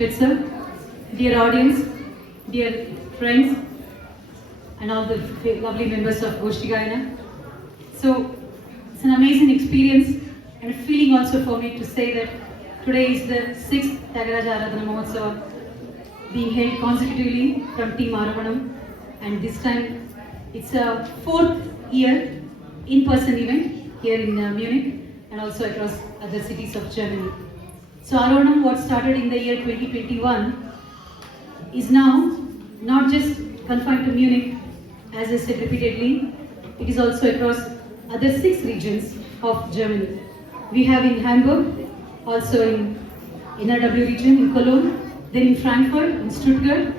Good sir, dear audience, dear friends, and all the lovely members of Goshti Gayana. So it's an amazing experience and a feeling also for me to say that today is the 6th Tyagaraja Aradhana Mahotsav being held consecutively from Team Aarohanam, and this time it's a 4th year in-person event here in Munich and also across other cities of Germany. So Aarohanam, what started in the year 2021, is now not just confined to Munich, as I said repeatedly, it is also across other 6 regions of Germany. We have in Hamburg, also in NRW region, in Cologne, then in Frankfurt, in Stuttgart.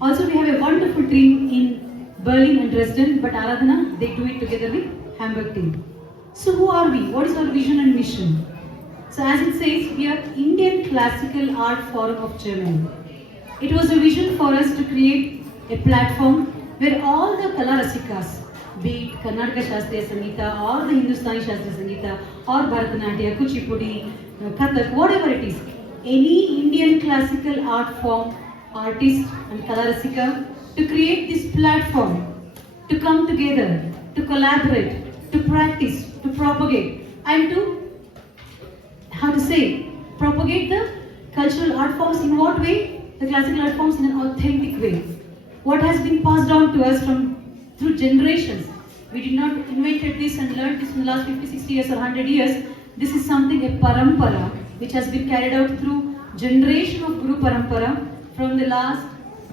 Also we have a wonderful team in Berlin and Dresden, but Aradhana, they do it together with Hamburg team. So who are we? What is our vision and mission? So as it says, we are Indian Classical Art Forum of Germany. It was a vision for us to create a platform where all the Kala Rasikas, be it Karnataka Shastriya Sangeeta or the Hindustani Shastriya Sangeeta or Bharatanatyam, Kuchipudi, Kathak, whatever it is, any Indian classical art form, artist and Kala Rasika, to create this platform, to come together, to collaborate, to practice, to propagate and to propagate the cultural art forms in what way? The classical art forms in an authentic way. What has been passed on to us through generations. We did not invent this and learn this in the last 50, 60 years or 100 years. This is something, a parampara, which has been carried out through generation of Guru Parampara from the last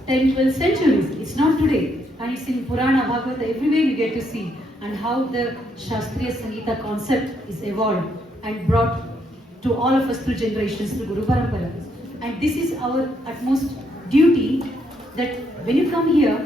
10, 12 centuries. It's not today. And it's in Purana, Bhagavata, everywhere you get to see and how the Shastriya Sangeeta concept is evolved and brought to all of us through generations, through Guru Parampara. And this is our utmost duty, that when you come here,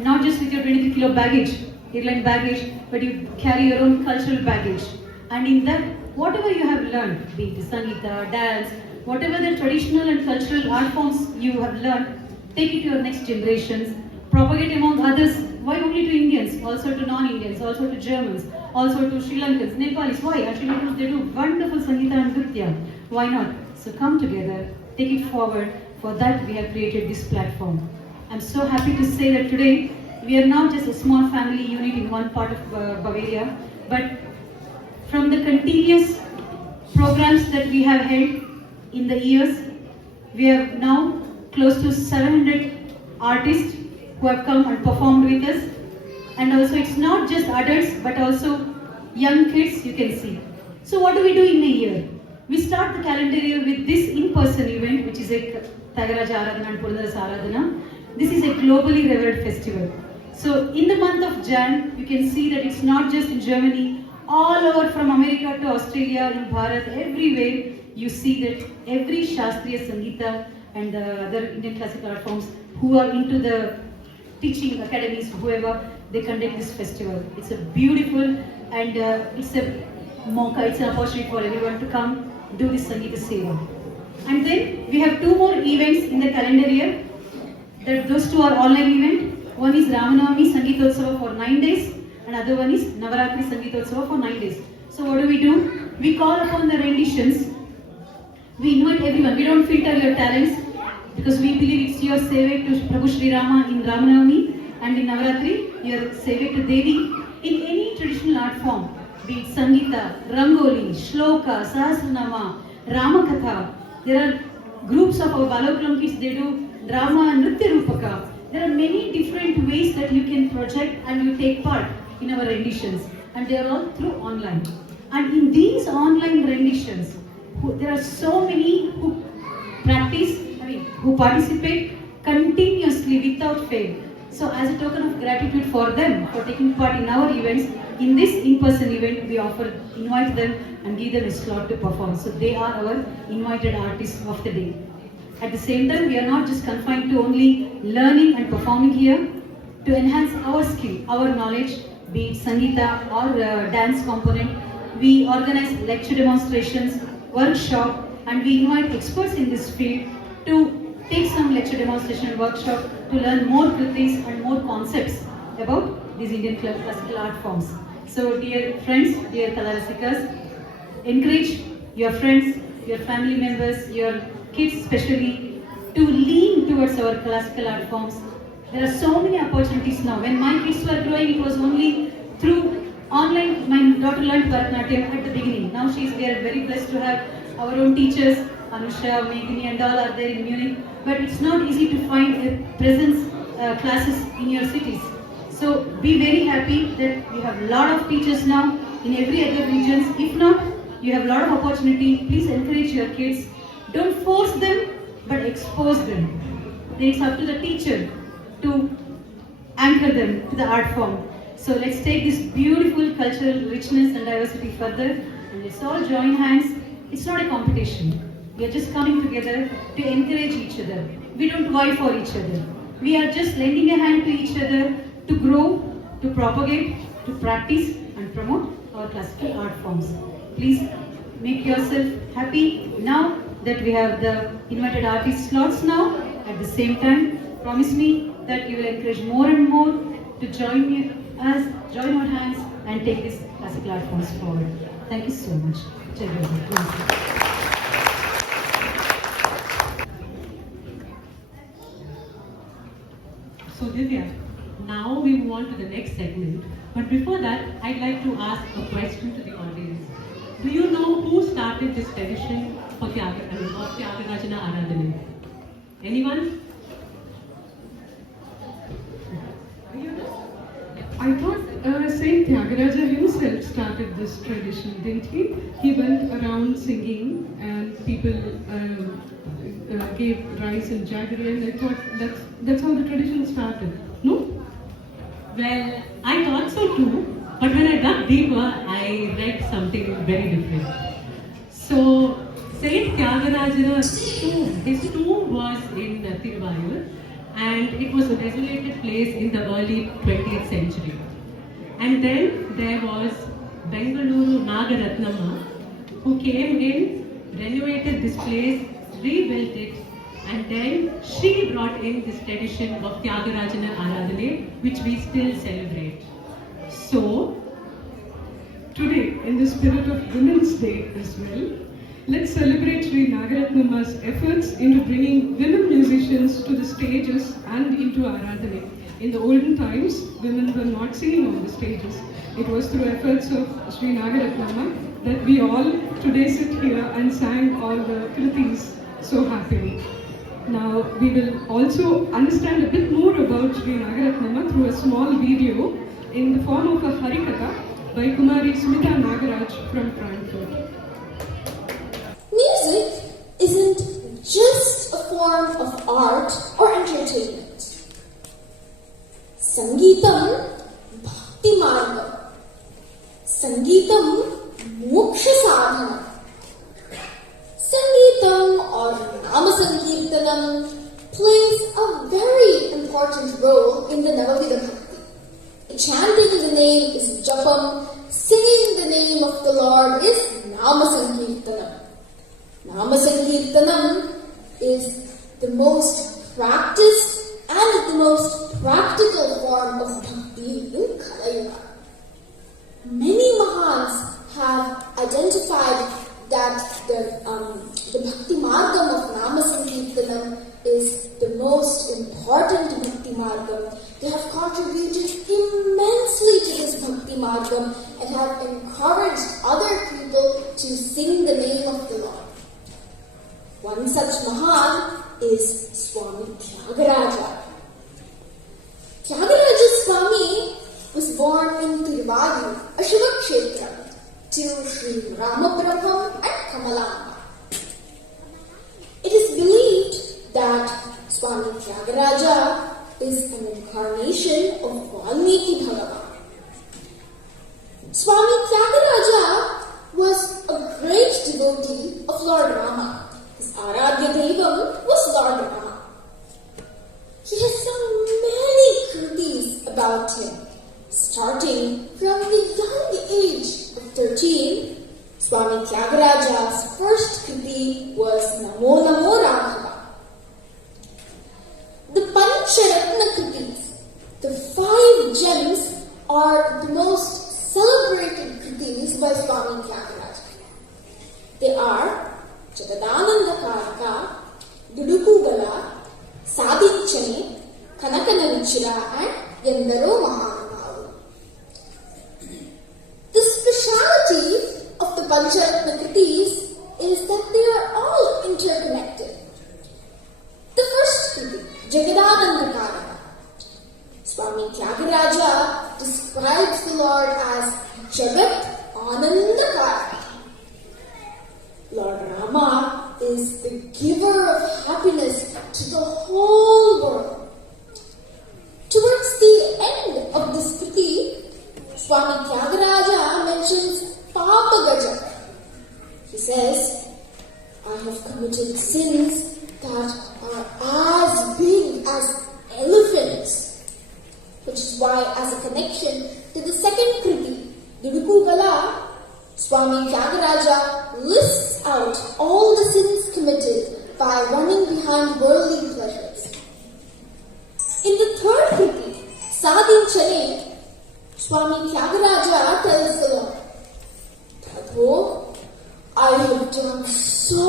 not just with your 23 kilo baggage, airline baggage, but you carry your own cultural baggage. And in that, whatever you have learned, be it Sangeeta, dance, whatever the traditional and cultural art forms you have learned, take it to your next generations, propagate among others. Why only to Indians? Also to non-Indians, also to Germans, also to Sri Lankans, Nepalis. Why? Actually, they do wonderful Sangeeta and Nritya. Why not? So come together, take it forward. For that, we have created this platform. I'm so happy to say that today, we are not just a small family unit in one part of Bavaria, but from the continuous programs that we have held in the years, we have now close to 700 artists who have come and performed with us. And also it's not just adults but also young kids, you can see. So what do we do in a year? We start the calendar year with this in-person event, which is a Tyagaraja Aradhana and Purandaras Aradhana. This is a globally revered festival. So in the month of Jan, you can see that it's not just in Germany, all over from America to Australia, in Bharat, everywhere you see that every Shastriya Sangeeta and other Indian classical art forms who are into the teaching academies, whoever, they conduct this festival. It's a beautiful and it's a mauka, it's an opportunity for everyone to come do this Sangeeta Seva. And then we have 2 more events in the calendar year. Those 2 are online event. One is Ramanavami Sangeetotsava for 9 days and other one is Navaratri Sangeetotsava for 9 days. So what do? We call upon the renditions. We invite everyone. We don't filter your talents because we believe it's your sevak to Prabhu Sri Rama in Ramanavami and in Navaratri, your sevak to Devi in any traditional art form, be it Sangeeta, Rangoli, Shloka, Sahasranama, Ramakatha. There are groups of our Balakulam kids, they do drama and Nritya Rupaka. There are many different ways that you can project and you take part in our renditions, and they are all through online. And in these online renditions, there are so many who practice, who participate continuously without fail. So as a token of gratitude for them for taking part in our events, in this in-person event, we invite them and give them a slot to perform. So they are our invited artists of the day. At the same time, we are not just confined to only learning and performing here. To enhance our skill, our knowledge, be it Sangeeta or dance component, we organize lecture demonstrations, workshop, and we invite experts in this field to take some lecture demonstration and workshop to learn more things and more concepts about these Indian classical art forms. So dear friends, dear Kala Rasikas, encourage your friends, your family members, your kids especially, to lean towards our classical art forms. There are so many opportunities now. When my kids were growing, it was only through online. My daughter learned Bharatanatyam at the beginning. Now we are very blessed to have our own teachers, Anusha, Meghini and all are there in Munich. But it's not easy to find a presence classes in your cities. So be very happy that you have a lot of teachers now in every other regions. If not, you have a lot of opportunity. Please encourage your kids. Don't force them, but expose them. Then it's up to the teacher to anchor them to the art form. So let's take this beautiful cultural richness and diversity further, and let's all join hands. It's not a competition. We are just coming together to encourage each other. We don't vie for each other. We are just lending a hand to each other to grow, to propagate, to practice and promote our classical art forms. Please make yourself happy now that we have the invited artist slots now. At the same time, promise me that you will encourage more and more to join our hands and take these classical art forms forward. Thank you so much. So Divya, now we move on to the next segment. But before that, I'd like to ask a question to the audience. Do you know who started this tradition of Tyagaraja Aradhana? Anyone? I thought Saint Tyagaraja himself started this tradition, didn't he? He went around singing and people gave rice and jaggery, and I thought that's how the tradition started. No? Well, I thought so too, but when I dug deeper, I read something very different. So, Saint Tyagaraja's tomb, his tomb was in KABayern, and it was a desolated place in the early 20th century. And then there was Bangalore Nagaratnamma, who came in, renovated this place, rebuilt it, and then she brought in this tradition of Tyagaraja Aradhana, which we still celebrate. So, today, in the spirit of Women's Day as well, let's celebrate Sri Nagaratnamma's efforts into bringing women musicians to the stages and into Aradhana. In the olden times, women were not singing on the stages. It was through efforts of Sri Nagaratnamma that we all today sit here and sang all the kritis so happily. Now, we will also understand a bit more about Sri Nagaratnamma through a small video in the form of a Harikathe by Kumari Smitha Nagaraj from Frankfurt. Music isn't just a form of art or entertainment. Sangeetam bhakti margam. Sangeetam moksha sadhana. Sangeetam or Nama Sankirtanam plays a very important role in the Navavidha Bhakti. Chanting the name is Japam, singing the name of the Lord is Nama Sankirtanam. Nama Sankirtanam is the most practiced and the most practical form of bhakti in KABayern. Many Mahans have identified that the bhakti margam of Nama Sankirtanam is the most important bhakti margam. They have contributed immensely to this bhakti margam and have encouraged other people to sing the name of the Lord. One such Mahan is Swami Tyagaraja. Tyagaraja Swami was born in Tiruvallur, a Shiva Kshetra, to Sri Ramabrahmam and Kamalamba. It is believed that Swami Tyagaraja is an incarnation of Valmiki Bhagavan. Swami Tyagaraja was a great devotee of Lord Rama. His Aradhya Devam was Lord Rama. He has sung many kritis about him. Starting from the young age of 13, Swami Tyagaraja's first kriti was Namo Namo Raghava. The Pancharatna kritis, the 5 gems, are the most celebrated kritis by Swami Tyagaraja. They are Jagadananda Karaka, Dudukugala, ಸಾಧಿಂಚನೆ ಕನಕನ ರುಚಿರ and ಎಂದರೋ ಮಹಾನುಭಾವರು. The speciality of the Pancharatna Kritis is that they are all interconnected. The first Kriti, Jagadananda Karana. Swami Tyagaraja describes the Lord as Jagat Ananda Karana. Lord Rama is the giver of happiness to the whole world. Towards the end of this Kriti, Swami Tyagaraja mentions Papa Gaja. He says, I have committed sins that are as big as elephants. Which is why, as a connection to the second Kriti, Dudukugala, Swami Tyagaraja lists out all the sins committed by running behind worldly pleasures. In the third Kriti, Sadhinchane, Swami Tyagaraja tells the Lord, Prabhu, I have done so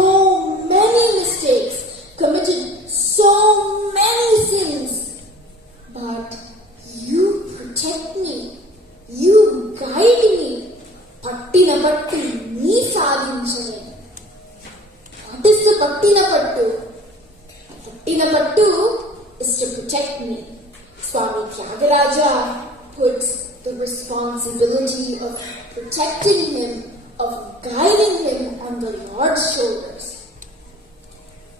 many mistakes, committed so many sins, but you protect me, you guide me, Pattina Pattu, nee sadhinchane. What is the Pattina Pattu? Pattina Pattu is to protect me. Swami Tyagaraja puts the responsibility of protecting him, of guiding him on the Lord's shoulders.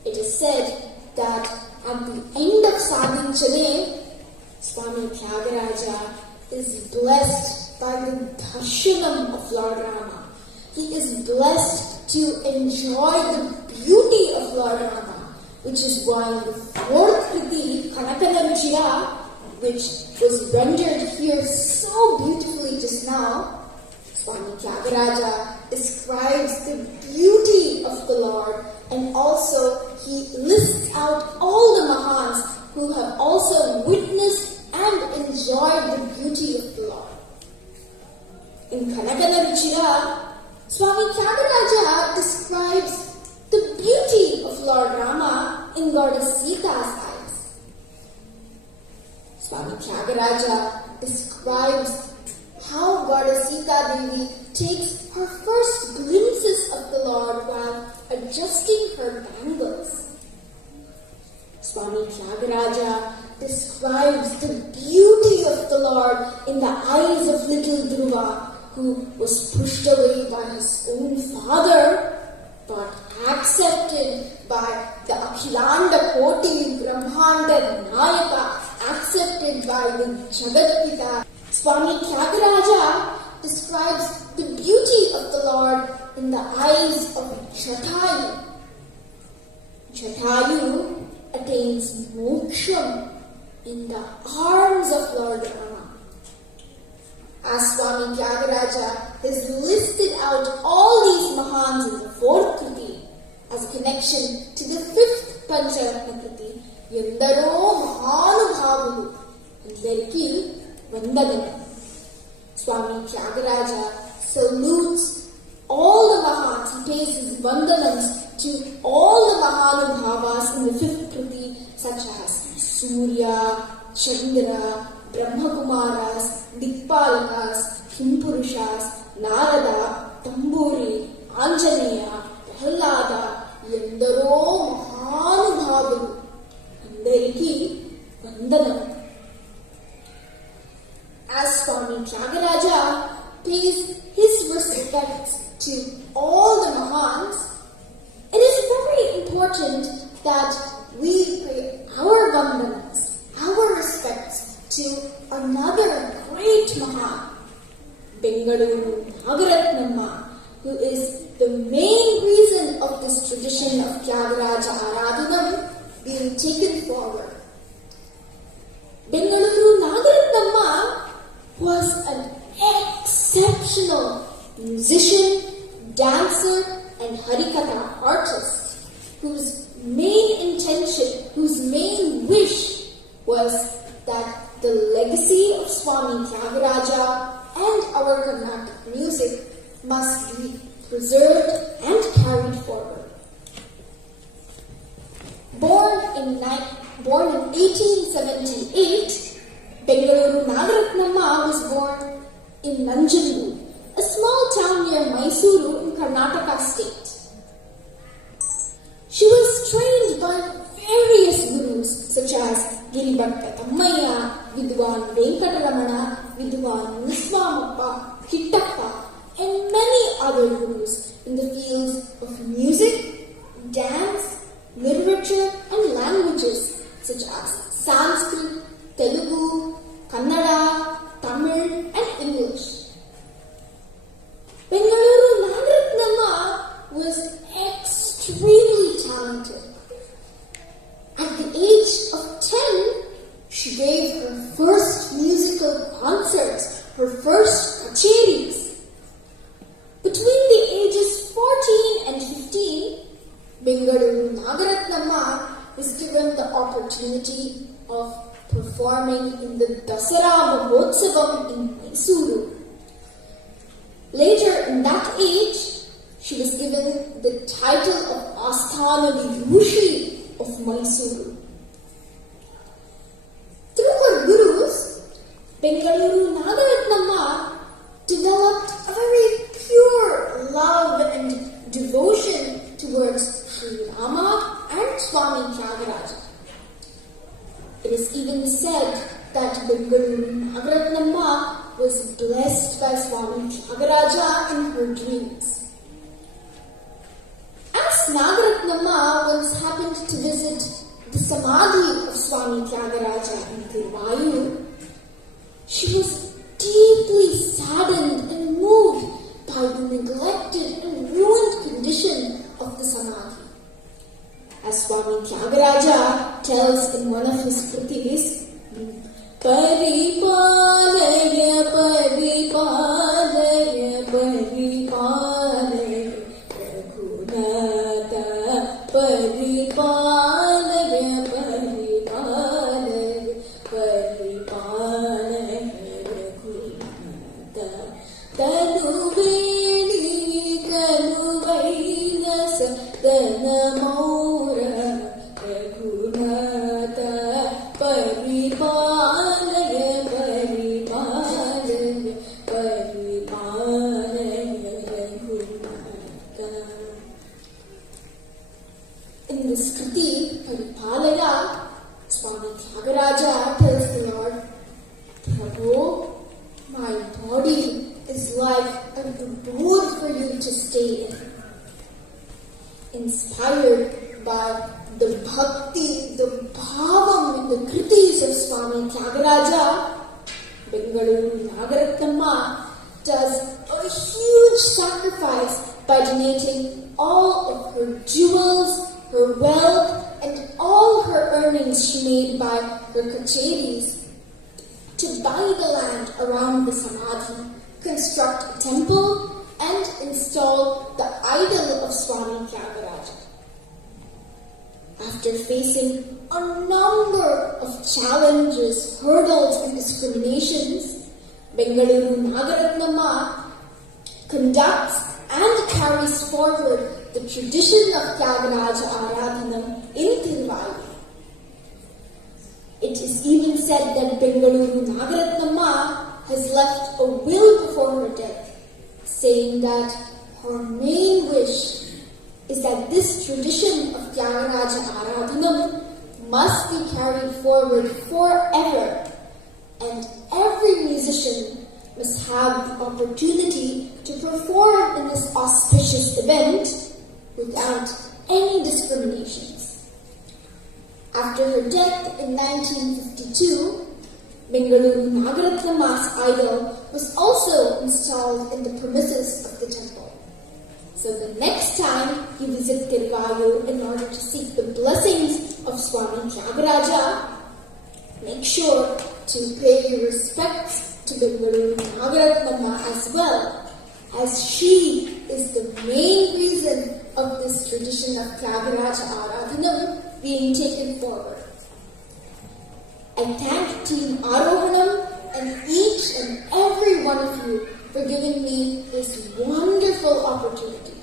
It is said that at the end of Sadhinchane, Swami Tyagaraja is blessed by the darshanam of Lord Rama. He is blessed to enjoy the beauty of Lord Rama, which is why the fourth Kriti, Kanakanaruchira, which was rendered here so beautifully just now, Swami Tyagaraja describes the beauty of the Lord, and also he lists out all the Mahans who have also witnessed and enjoyed the beauty of the Lord. In Kanakanaruchira, Swami Tyagaraja describes the beauty of Lord Rama in Goddess Sita's eyes. Swami Tyagaraja describes how Goddess Sita Devi takes her first glimpses of the Lord while adjusting her bangles. Swami Tyagaraja describes the beauty of the Lord in the eyes of little Dhruva, who was pushed away by his own father, but accepted by the Akhilanda Koti Brahmanda Nayaka, accepted by the Jagatpita. Swami Tyagaraja describes the beauty of the Lord in the eyes of Jatayu. Jatayu attains moksha in the arms of Lord Rama. As Swami Tyagaraja has listed out all these Mahans in the fourth Kriti as a connection to the fifth Pancharatna Kriti, Yendaro Mahanubhavu, Andariki Vandadanam. Swami Tyagaraja salutes all the Mahans. He pays his vandanams to all the Mahanubhavas in the fifth Kriti, such as Surya, Chandra, Brahmakumaras, Dikpalakas, Kimpurushas, Narada, Tamburi, Anjaneya, Prahlada, Yendaro Mahanubhavu, Andariki Vandanam. As Swami Tyagaraja pays his respects to all the Mahans, it is very important that we pay our vandanams, our respects to another great Mahan, Bangalore Nagaratnamma, who is the main reason of this tradition of Tyagaraja Aradhana being taken forward. Bangalore Nagaratnamma was an exceptional musician, dancer, and Harikathe artist whose main intention, whose main wish was that the legacy of Swami Tyagaraja and our Carnatic music must be preserved and carried forward. Born in born in 1878, Bangalore Nagaratnamma was born in Nanjangoodu, a small town near Mysuru in Karnataka state. She was trained by various gurus such as Giribhatta Tammaya, Vidwan Venkataramana, Vidwan Niswamappa, Kittappa, and many other gurus in the fields of music, dance, literature, and languages such as Sanskrit, Telugu, Kannada, Tamil, and English. Bangalore Nagaratnamma was extremely talented. At the age of 10, she gave her first musical concerts, her first kacheris. Between the ages 14 and 15, Bangalore Nagaratnamma was given the opportunity of performing in the Dasara Mahotsavam in Mysuru. Later in that age, she was given the title of Asthana Vidushi of Mysuru. Through her gurus, Bangalore Nagaratnamma developed a very pure love and devotion towards Sri Rama and Swami Tyagaraja. It is even said that Bangalore Nagaratnamma was blessed by Swami Tyagaraja in her dreams. As Nagaratnamma once happened to visit the Samadhi of Swami Tyagaraja in Tiruvallur, she was deeply saddened and moved by the neglected and ruined condition of the Samadhi. As Swami Tyagaraja tells in one of his kritis, Paripalaya, Paripalaya, Paripalaya, Raghunatha, Paripalaya, Paripalaya, Paripalaya, Raghunatha, Tanuveni, Kanuvainasa, Tanamaura, Raghunatha, Paripalaya, Paripalaya, Paripalaya, Raghunatha. In this kriti, Paripalaya, Swami Tyagaraja tells the Lord, Prabhu, my body is like a abode for you to stay in. Inspired by the bhakti, the bhavam in the kritis of Swami Tyagaraja, Bangalore Nagaratnamma does a huge sacrifice by donating all of her jewels, her wealth, and all her earnings she made by her kacheris to buy the land around the Samadhi, construct a temple, and install the idol of Swami Tyagaraja. After facing a number of challenges, hurdles, and discriminations, Bangalore Nagaratnamma conducts and carries forward the tradition of Tyagaraja Aradhana in Tiruvallur. It is even said that Bangalore Nagaratnamma has left a will before her death, saying that her main wish is that this tradition of Tyagaraja Aradhana must be carried forward forever, and every musician must have the opportunity to perform in this auspicious event without any discriminations. After her death in 1952, Bangalore Nagaratnamma's idol was also installed in the premises of the temple. So the next time you visit Tiruvallur in order to seek the blessings of Swami Tyagaraja, make sure to pay your respects to Bangalore Nagaratnamma as well, as she is the main reason of this tradition of Tyagaraja Aradhana being taken forward. I thank Team Aarohanam and each and every one of you for giving me this wonderful opportunity.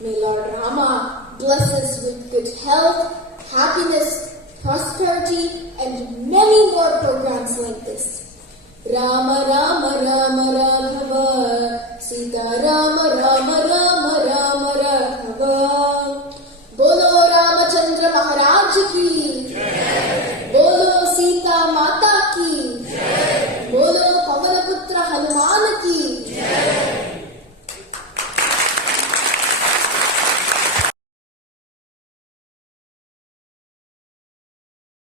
May Lord Rama bless us with good health, happiness, prosperity, and many more programs like this. Rama Rama Rama Raghava, Sita Rama Rama Rama Rama Raghava. Bolo Ramachandra Maharaj ki